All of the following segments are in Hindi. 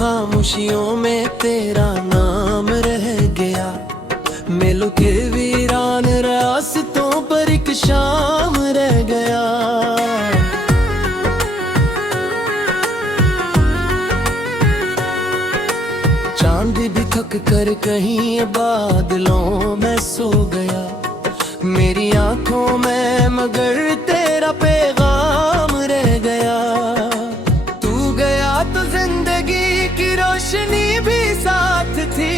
खामोशियों में तेरा नाम रह गया। मेलों के वीरान रास्तों पर एक शाम रह गया। चांद भी थक कर कहीं बादलों में सो गया। मेरी आंखों में मगर तेरा पैगाम रह गया। तू गया तो जिंदगी की रोशनी भी साथ थी।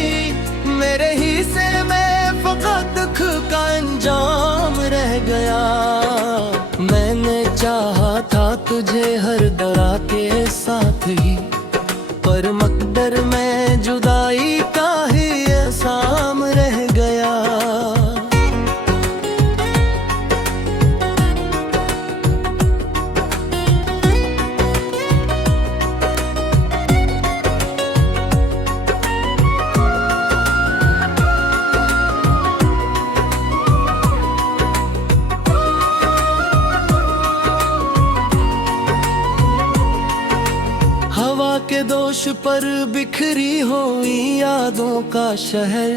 मेरे हिस्से में फकत दुख का अंजाम रह गया। मैंने चाहा था तुझे हर दरा के साथ ही, पर मकदर में जुदाई का ही एहसाम रह गया। हवा के दोष पर बिखरी हुई यादों का शहर।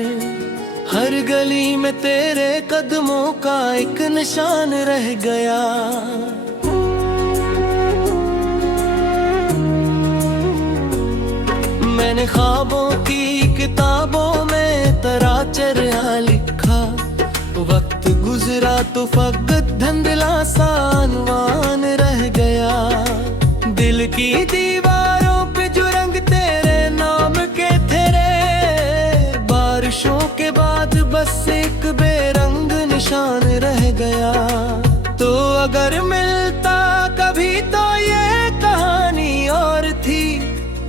हर गली में तेरे कदमों का एक निशान रह गया। मैंने ख्वाबों की किताबों में तेरा चेहरा लिखा। वक्त गुजरा तो फकत धुंधला सा अनवान रह गया। दिल की दीवारों पे जो रंग तेरे नाम के थे रे, बारिशों के बाद बस एक बेरंग निशान रह गया। तो अगर मिलता कभी तो ये कहानी और थी।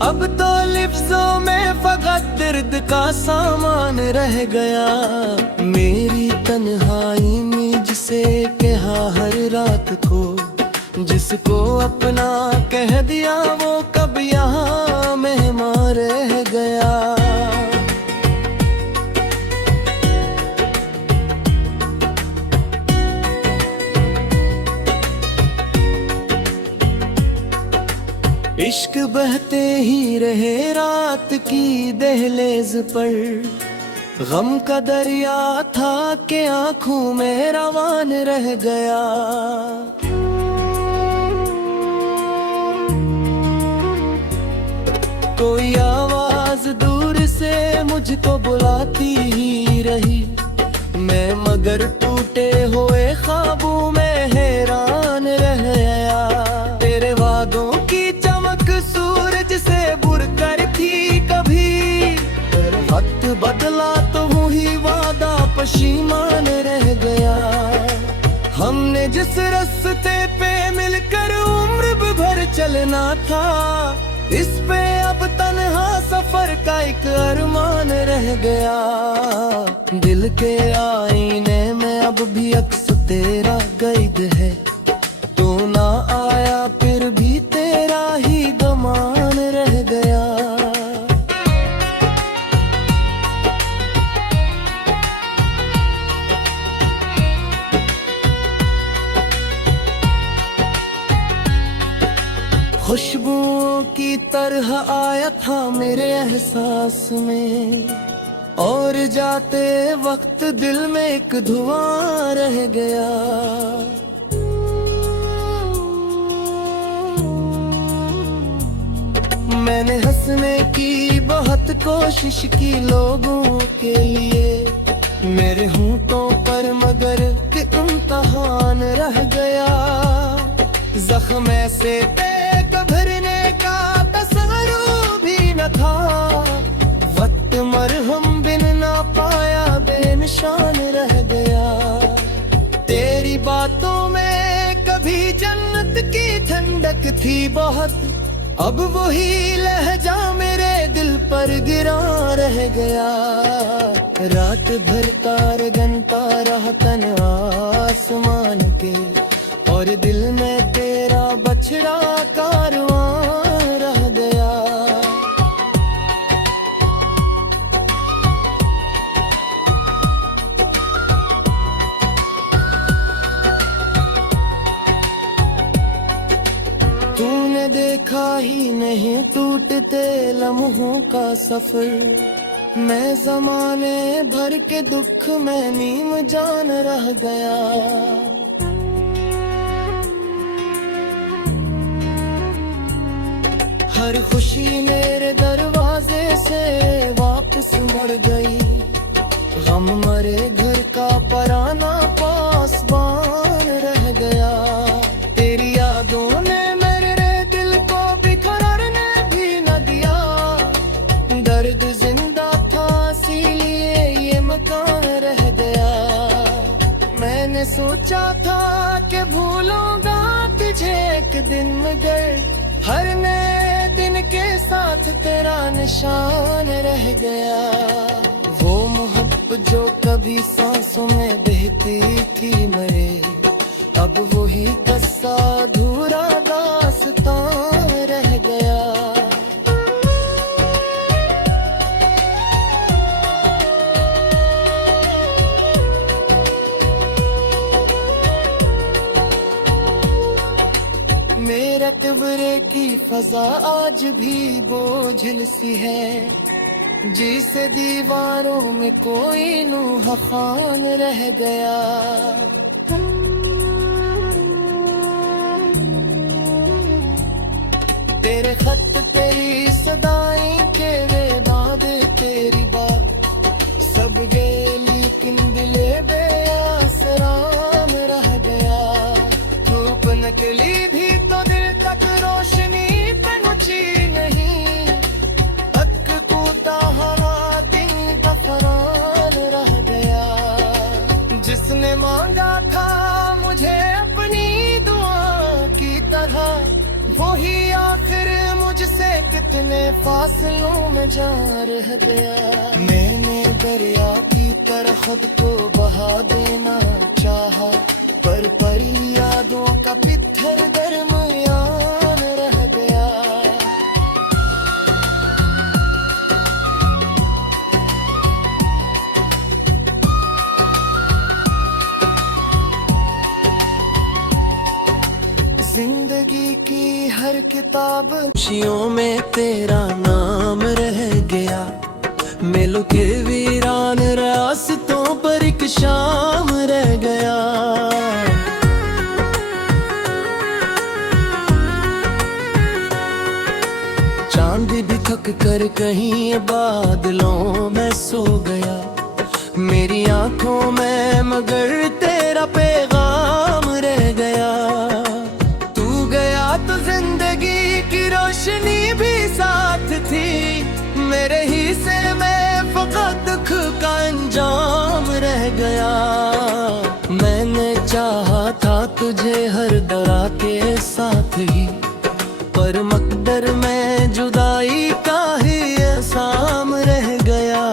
अब तो लिफ्ज़ों में फकत दर्द का सामान रह गया। मेरी तन्हाई में जिसे कहा हर रात को, जिसको अपना कह दिया वो कब यहाँ मेहमान रह गया। इश्क बहते ही रहे रात की दहलीज पर। गम का दरिया था कि आंखों में रवान रह गया। कोई आवाज दूर से मुझको बुलाती ही रही। मैं मगर टूटे हुए ख्वाबों में हैरान रह गया। तेरे वादों की चमक सूरज से बुरकर थी कभी। वक्त बदला तो वही वादा पशीमान रह गया। हमने जिस रास्ते पे मिलकर उम्र भर चलना था, इस पे अब तन्हा सफर का एक अरमान रह गया। दिल के आईने में अब भी अक्स तेरा कैद है। तू ना आया फिर भी तेरा ही गमान रह गया। खुशबुओं की तरह आया था मेरे एहसास में, और जाते वक्त दिल में एक धुआं रह गया। मैंने हंसने की बहुत कोशिश की लोगों के लिए। मेरे होंठों पर मगर कि इम्तिहान रह गया। जख्म से भरने का तसव्वुर भी न था। वक्त मरहम बिन ना पाया बेनिशान रह गया। तेरी बातों में कभी जन्नत की ठंडक थी बहुत। अब वही लहजा मेरे दिल पर गिरा रह गया। रात भर तार गनता रहा तन आसमान के, और दिल में तेरा बछड़ा कारवां रह गया। तूने देख लिखा ही नहीं टूटते लम्हों का सफर। मैं जमाने भर के दुख में नीम जान रह गया। हर खुशी मेरे दरवाजे से वापस मुड़ गई। गम मरे घर का पराना पासबान रह गया। तेरी यादों ने मेरे दिल को बिखरने भी न दिया। दर्द जिंदा था इसीलिए ये मकान रह गया। मैंने सोचा था कि भूलूंगा तुझे एक दिन, मगर हर नए दिन के साथ तेरा निशान रह गया। वो मोहब्बत जो कभी सांसों में बहती थी मरे, अब वही कस्सा अधूरा दास्तान रह गया। मेरे तिवरे की फजा आज भी बोझिल सी है, जिसे दीवारों में कोई नूह खान रह गया। तेरे खत तेरी सदाई के वे बात तेरी बात सब गए, लेकिन दिले बेआसराम रह गया। धूप निकली भी तो दिल तक रोशनी पहुंची नहीं। हक कूदा हवा दिन का फरान रह गया। जिसने मांगा था मुझे अपनी दुआ की तरह, वही आखिर मुझसे कितने फासलों में जा रह गया। मैंने दरिया की तरह खुद को बहा देना चाहा, पर यादों का पित्थर दरमियान रह गया। जिंदगी की हर किताब खुशियों में तेरा नाम रह गया। मेलों के वीरान रास्तों पर एक शाम रह गया। चांद भी थक कर कहीं बादलों में सो गया। मेरी आंखों में मगर तेरा पैगाम रह गया। तो जिंदगी की रोशनी भी साथ थी, मेरे हिस्से में फकत दुख का अंजाम रह गया। मैंने चाहा था तुझे हर दरा के साथ ही, पर मकदर में जुदाई का ही एहसाम रह गया।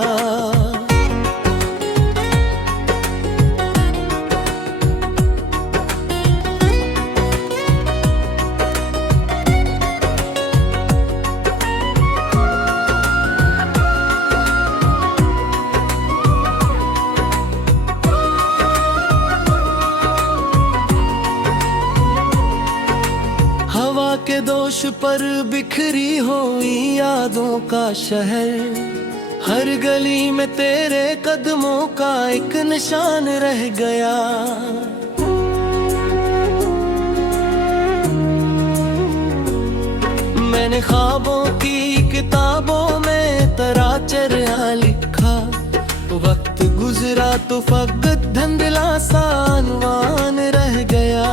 हवा के दोष पर बिखरी हुई यादों का शहर, हर गली में तेरे कदमों का एक निशान रह गया। मैंने ख्वाबों की किताबों में तेरा चेहरा लिखा। वक्त गुजरा तो फकत धुंधला सा अनवान रह गया।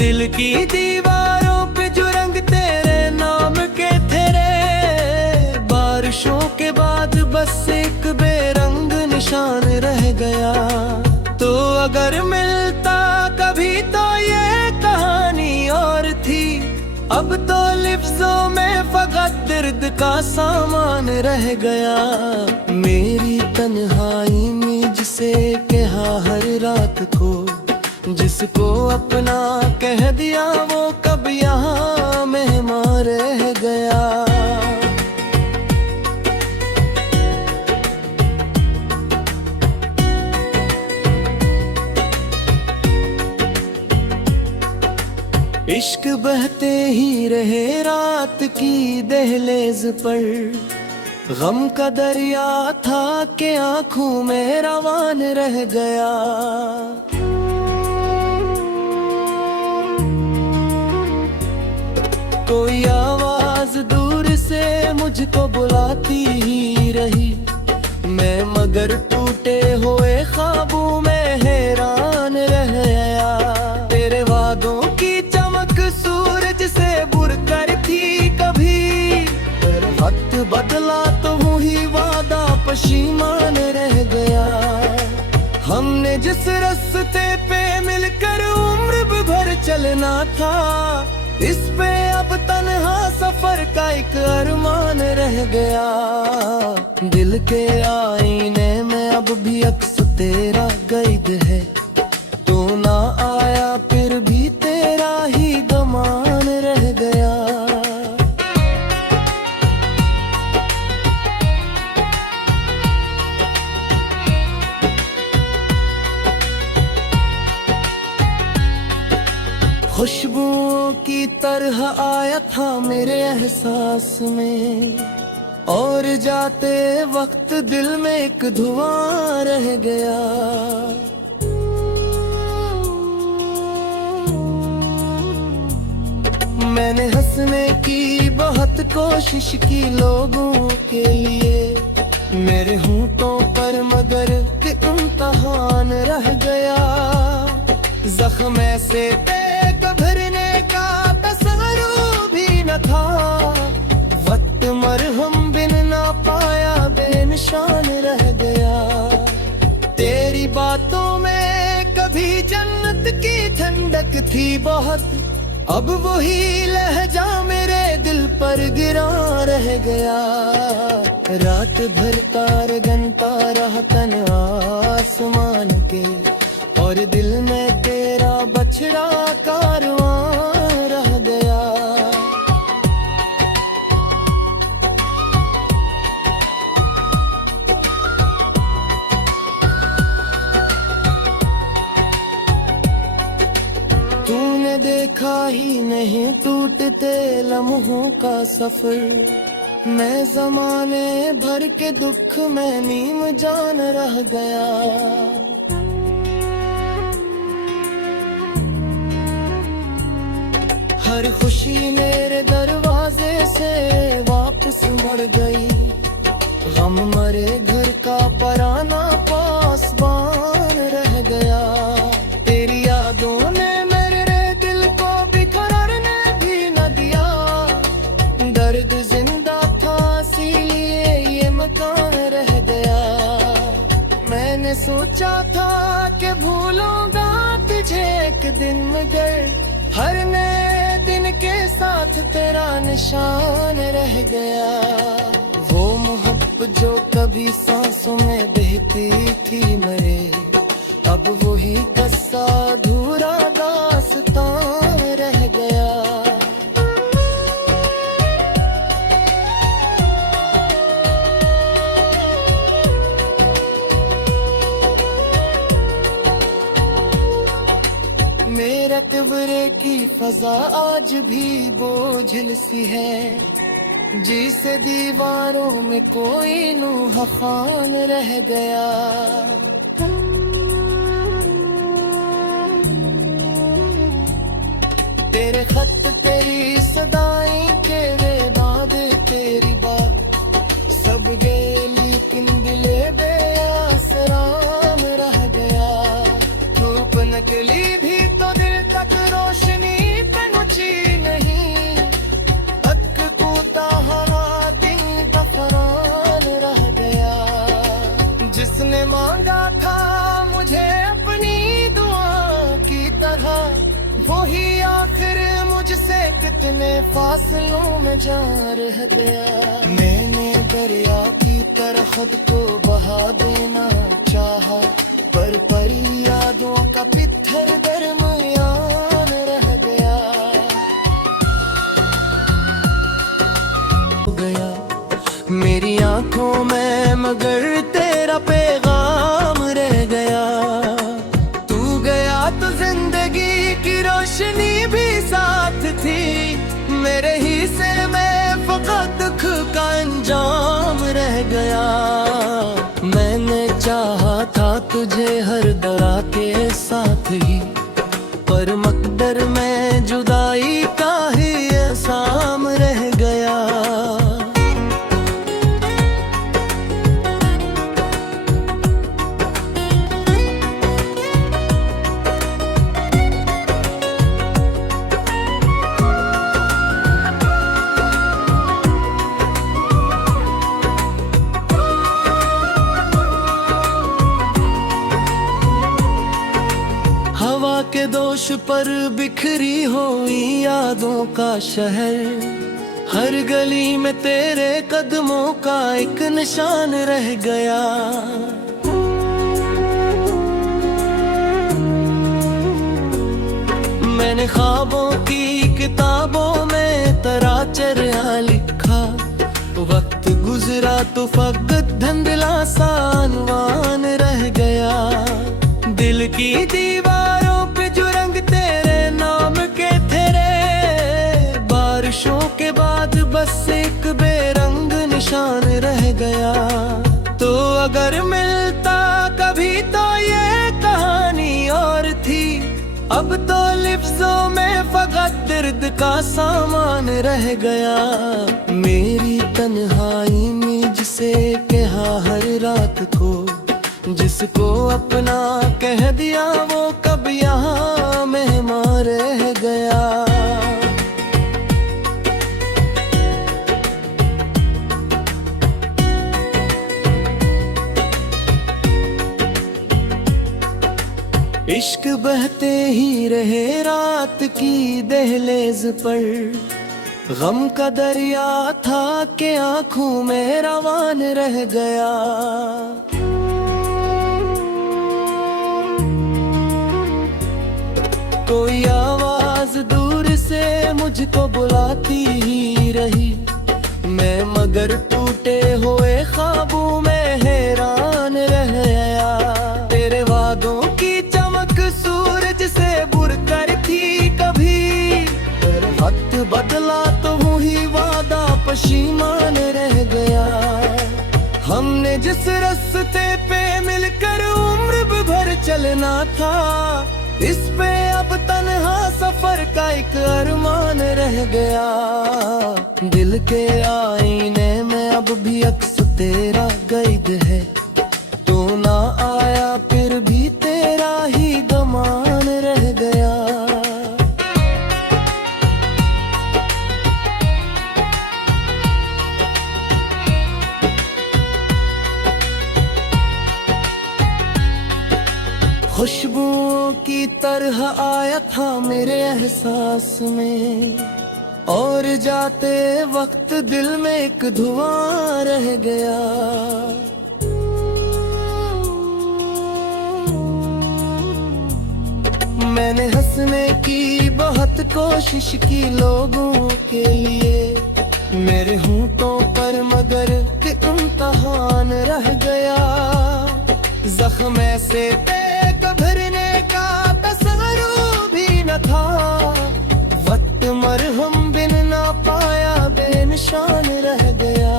दिल की दीवारों पे जो रंग तेरे नाम के थे रे, बारिशों के बाद बस एक बेरंग निशान रह गया। तो अगर मिलता कभी तो ये कहानी और थी, अब तो लिफ्ज़ों में फकत दर्द का सामान रह गया। मेरी तन्हाई में जिसे कहा हर रात को, जिसको अपना कह दिया वो कब यहाँ मेहमान रह गया। इश्क बहते ही रहे रात की दहलीज पर, गम का दरिया था कि आंखों में रवान रह गया। कोई आवाज दूर से मुझको बुलाती ही रही, मैं मगर टूटे हुए ख्वाबों में हैरान रह गया। तेरे वादों की चमक सूरज से बुरकर थी कभी, पर वक्त बदला तो वही वादा पशीमान रह गया। हमने जिस रास्ते पे मिलकर उम्र भर चलना था, इस पे अब तन्हा सफर का एक अरमान रह गया। दिल के आईने में अब भी अक्स तेरा कैद है, तू ना आया फिर भी तेरा ही गमान रह गया। खुशबुओं की तरह आया था मेरे एहसास में, और जाते वक्त दिल में एक धुआं रह गया। मैंने हंसने की बहुत कोशिश की लोगों के लिए, मेरे होंठों पर मगर इम्तिहान रह गया। जख्म से भरने का तसव्वुर भी न था, वक्त मरहम बिन ना पाया बेनिशान रह गया। तेरी बातों में कभी जन्नत की ठंडक थी बहुत, अब वही लहजा मेरे दिल पर गिरा रह गया। रात भर तार गनता रहा तन आसमान के, और दिल में तेरा बछड़ा कारवां रह गया। तूने देखा ही नहीं टूटते लम्हों का सफर, मैं जमाने भर के दुख में नीम जान रह गया। हर खुशी मेरे दरवाजे से वापस मुड़ गई, गम मरे घर का पराना पासबान रह गया। तेरी यादों ने मेरे दिल को बिखरने भी न दिया, दर्द जिंदा था इसीलिए ये मकान रह गया। मैंने सोचा था कि भूलूंगा तुझे एक दिन, मगर हर नए दिन के साथ तेरा निशान रह गया। वो मोहब्बत जो कभी सांसों में बहती थी मेरे, अब वही कस्सा अधूरा दास्तान रह गया। मेरा तिवरे की फजा आज भी बोझिल सी है, जिसे दीवारों में कोई नूह खान रह गया। तेरे खत तेरी सदाई तेरे बाद तेरी बात सब गए, लेकिन दिले बेआसराम रह गया। धूप निकली भी तो दिल तक रोशनी पहुंची नहीं, हक कूदा हवा दिन का फरान रह गया। जिसने मांगा था मुझे अपनी दुआ की तरह, वही आखिर मुझसे कितने फासलों में जा रह गया। मैंने दरिया की तरह खुद को बहा देना चाहा, पर यादों का पित्थर दरमियान रह गया। मेरी आंखों में मगर तेरा पैगाम रह गया। तू गया तो जिंदगी की रोशनी भी साथ मेरे हिस्से में फकत दुख का अंजाम रह गया। मैंने चाहा था तुझे हर दरा के साथ ही, पर मकदर में जुदाई का ही एहसाम रह गया। हवा के दोष पर बिखरी हुई यादों का शहर, हर गली में तेरे कदमों का एक निशान रह गया। मैंने ख्वाबों की किताबों में तेरा चेहरा लिखा, वक्त गुजरा तो फकत धुंधला सा अनवान रह गया। दिल की दीवारों पे जो रंग तेरे नाम के थे रे, बारिशों के बाद बस एक बेरंग निशान रह गया। तो अगर मिलता कभी तो ये कहानी और थी, अब तो लिफ्ज़ों में फकत दर्द का सामान रह गया। मेरी तन्हाई में जिसे कहा हर रात को, जिसको अपना कह दिया वो कब यहाँ मेहमान रह गया। इश्क बहते ही रहे रात की दहलीज पर, गम का दरिया था कि आंखों में रवान रह गया। कोई आवाज दूर से मुझको बुलाती ही रही, मैं मगर टूटे हुए ख्वाबों में हैरान रह गया। तेरे वादों की चमक सूरज से बुरकर थी कभी, वक्त बदला तो वही वादा पशीमान रह गया। हमने जिस रास्ते पे मिलकर उम्र भर चलना था, इस पे अब तन्हा सफर का एक अरमान रह गया। दिल के आईने में अब भी अक्स तेरा कैद है, तू ना आया फिर भी तेरा ही गमान रह गया। खुशबुओं की तरह आया था मेरे एहसास में, और जाते वक्त दिल में एक धुआं रह गया। मैंने हंसने की बहुत कोशिश की लोगों के लिए, मेरे होंठों पर मगर इम्तिहान रह गया। जख्म से भरने का तसव्वुर भी न था, वक्त मरहम बिन ना पाया बेनिशान रह गया।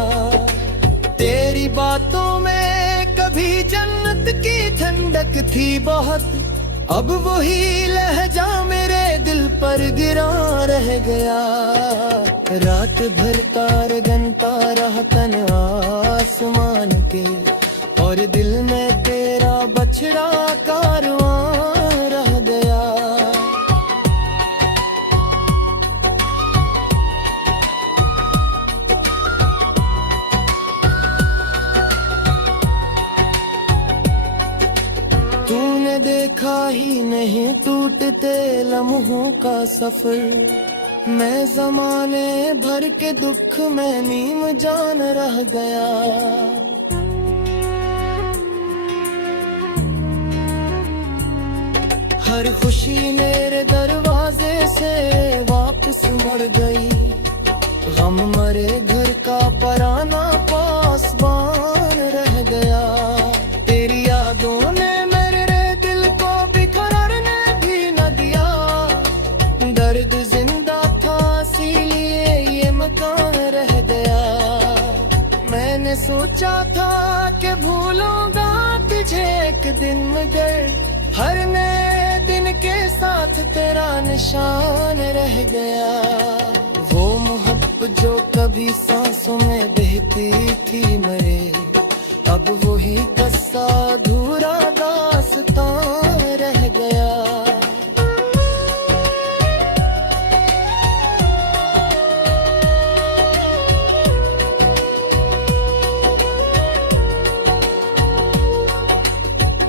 तेरी बातों में कभी जन्नत की ठंडक थी बहुत, अब वही लहजा मेरे दिल पर गिरा रह गया। रात भर तार गनता रहा तन आसमान के, और दिल में तेरा बछड़ा कारवां रह गया। तूने देखा ही नहीं टूटते लम्हों का सफर, मैं ज़माने भर के दुख में नीम जान रह गया। हर खुशी मेरे दरवाजे से वापस मुड़ गई, गम मरे घर का पराना पासबान रह गया। तेरी यादों ने मेरे दिल को बिखरने भी न दिया, दर्द जिंदा था इसीलिए दिन मगर हर नए दिन के साथ तेरा निशान रह गया। वो मोहब्बत जो कभी सांसों में बहती थी मरे, अब वही कस्सा अधूरा दास्तां रह गया।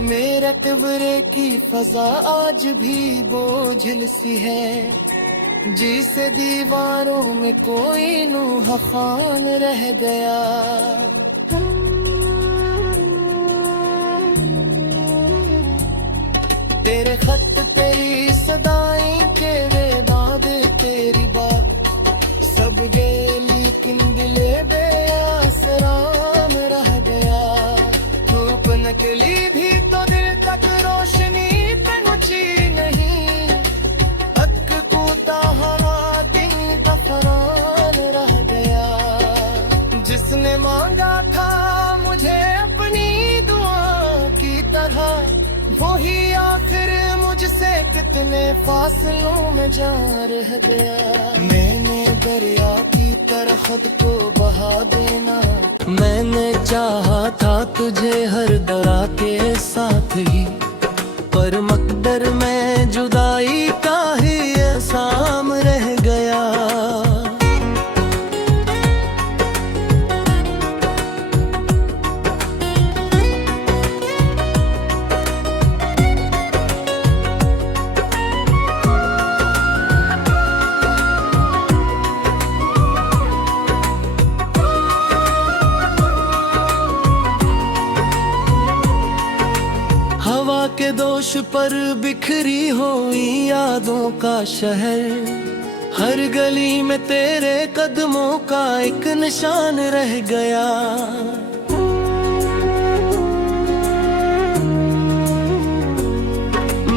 मेरे कब्र की फजा आज भी बोझिल सी है, जिसे दीवारों में कोई नूह खान रह गया। तेरे खत तेरी सदाई के वेदाद तेरी बात सब गए, लेकिन दिले बेआसराम रह गया। धूप निकली भी तो दिल तक रोशनी पहुंची नहीं, हक कूदा हवा दिन का फरान रह गया। जिसने मांगा था मुझे अपनी दुआ की तरह, वही आखिर मुझसे कितने फासलों में जा रह गया। मैंने दरिया की तरह खुद को बहा देना, मैंने चाहा था तुझे हर दरा के साथ ही, पर मकदर में जुदाई का ही एहसाम रह गया। हवा के दोष पर बिखरी हुई यादों का शहर, हर गली में तेरे कदमों का एक निशान रह गया।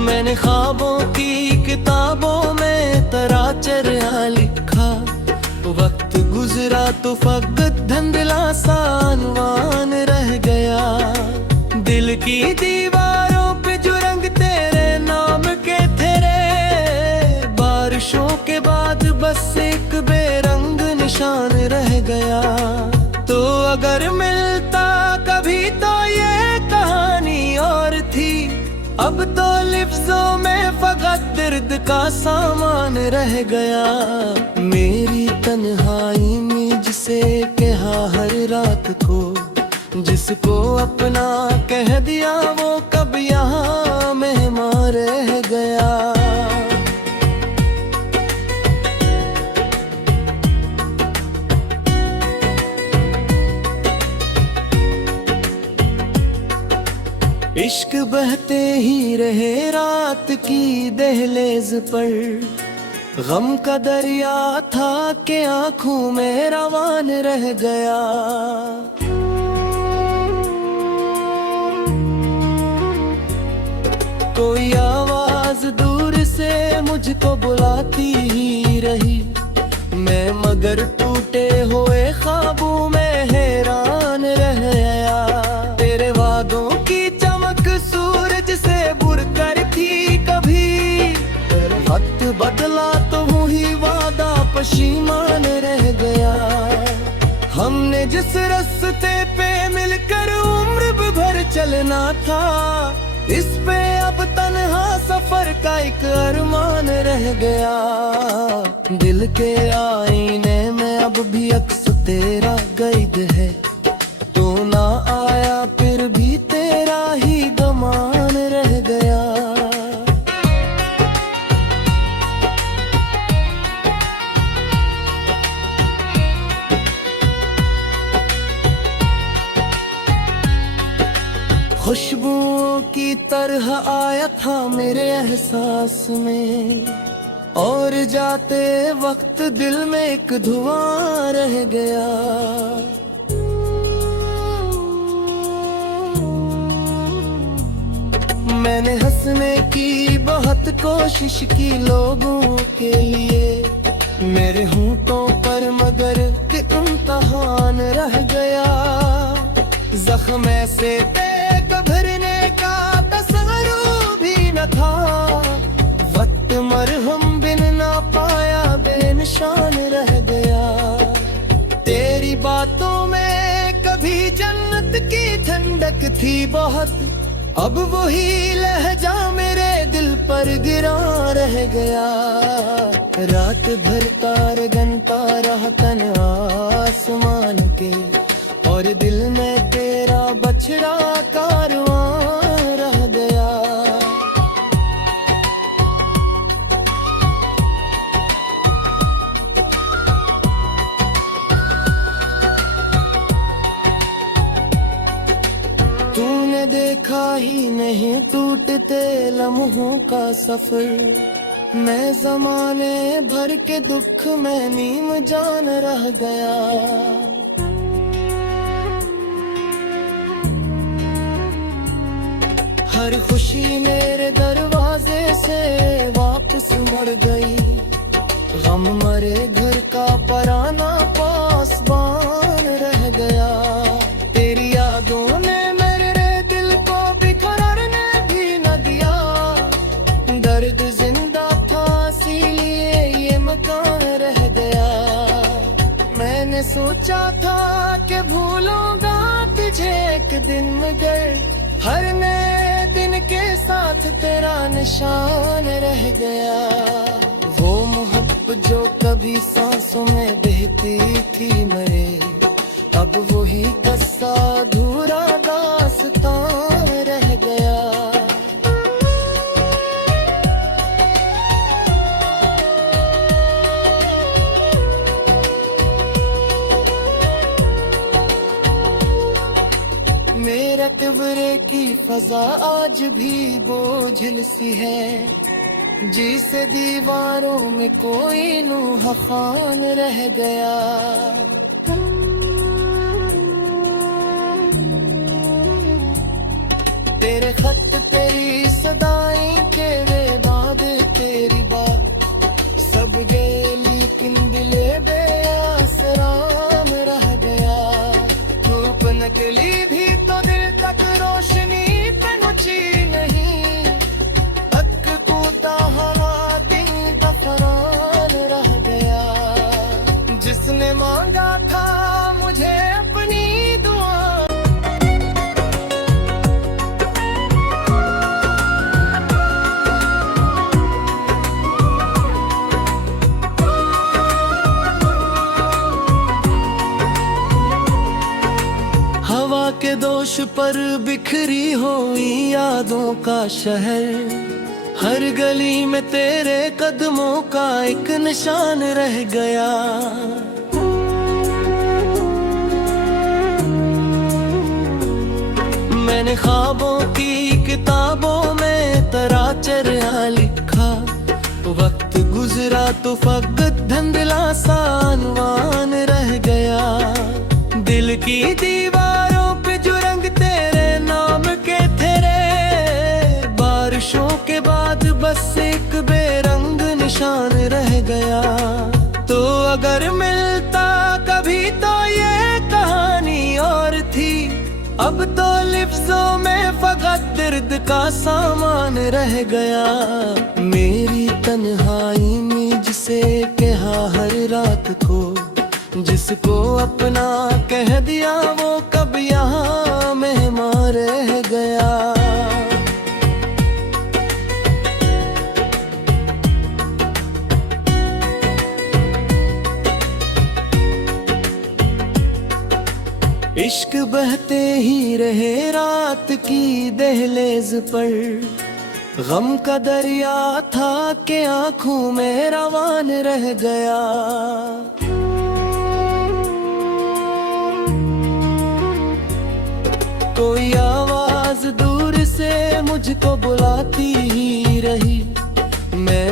मैंने ख्वाबों की किताबों में तेरा चेहरा लिखा, वक्त गुजरा तो फकत धुंधला सा अनवान रह गया। दिल की दीवारों पे जो रंग तेरे नाम के थे रे, बारिशों के बाद बस एक बेरंग निशान रह गया। तो अगर मिलता कभी तो ये कहानी और थी, अब तो लिफ्ज़ों में फकत दर्द का सामान रह गया। मेरी तन्हाई में जिसे कहा हर रात को, जिसको अपना कह दिया वो कब यहाँ मेहमान रह गया। इश्क बहते ही रहे रात की दहलीज पर, गम का दरिया था कि आंखों में रवान रह गया। कोई आवाज दूर से मुझको बुलाती ही रही, मैं मगर टूटे हुए ख्वाबों में हैरान रह गया। तेरे वादों की चमक सूरज से बुरकर थी कभी, वक्त बदला तो वही वादा पशीमान रह गया। हमने जिस रास्ते पे मिलकर उम्र भर चलना था, इस पे अब तन्हा सफर का एक अरमान रह गया। दिल के आईने में अब भी अक्स तेरा कैद है, तू ना आया फिर भी तेरा ही गमान रह गया। खुशबुओं की तरह आया था मेरे एहसास में, और जाते वक्त दिल में एक धुआं रह गया। मैंने हंसने की बहुत कोशिश की लोगों के लिए, मेरे होंठों पर मगर कि इम्तिहान रह गया। जख्म से भरने का था। वक्त मरहम बिन ना पाया, बेनिशान रह गया। तेरी बातों में कभी जन्नत की ठंडक थी बहुत, अब वही लहजा मेरे दिल पर गिरा रह गया। रात भर तार गनता रहा तन आसमान के, और दिल में तेरा बछड़ा कारवां रह गया। तूने देखा ही नहीं टूटते लम्हों का सफर, मैं ज़माने भर के दुख में नीम जान रह गया। हर खुशी मेरे दरवाजे से वापस मुड़ गई, गम मरे घर का पराना पासबान रह गया। तेरी यादों ने मेरे दिल को बिखरने भी न दिया, दर्द जिंदा था इसीलिए ये मकान रह गया। मैंने सोचा था कि भूलूंगा तुझे एक दिन, मगर हर नए दिन के साथ तेरा निशान रह गया। वो मोहब्बत जो कभी सांसों में बहती थी मेरे, अब वही कस्सा अधूरा दास्तान रह गया। मेरे तिवरे की फजा आज भी बोझिल सी है, जिसे दीवारों में कोई नूह खान रह गया। तेरे खत तेरी सदाई के वे बाद तेरी बात, सब गए लेकिन दिले बेआसराम रह गया। धूप निकली भी तो दिल तक रोशनी पहुंची नहीं, हक कूदा हवा दिन का फरान रह गया। जिसने मांगा था मुझे अपनी दुआ, हवा के दोष पर बिखरी हुई यादों का शहर, हर गली में तेरे कदमों का एक निशान रह गया। मैंने ख्वाबों की किताबों में तेरा चेहरा लिखा, वक्त गुजरा तो फकत धुंधला सा अनवान रह गया। दिल की दीवारों पे जो रंग तेरे नाम के थे रे, बारिशों के बाद बस एक बेरंग निशान रह गया। तो अगर मिलता कभी तो ये कहानी और थी, अब तो लिफ्ज़ों में फकत दर्द का सामान रह गया। मेरी तन्हाई में जिसे कहा हर रात को, जिसको अपना कह दिया वो कब यहाँ मेहमान रह गया। इश्क बहते ही रहे रात की दहलीज पर, गम का दरिया था कि आंखों में रवान रह गया। कोई आवाज दूर से मुझको बुलाती ही रही, मैं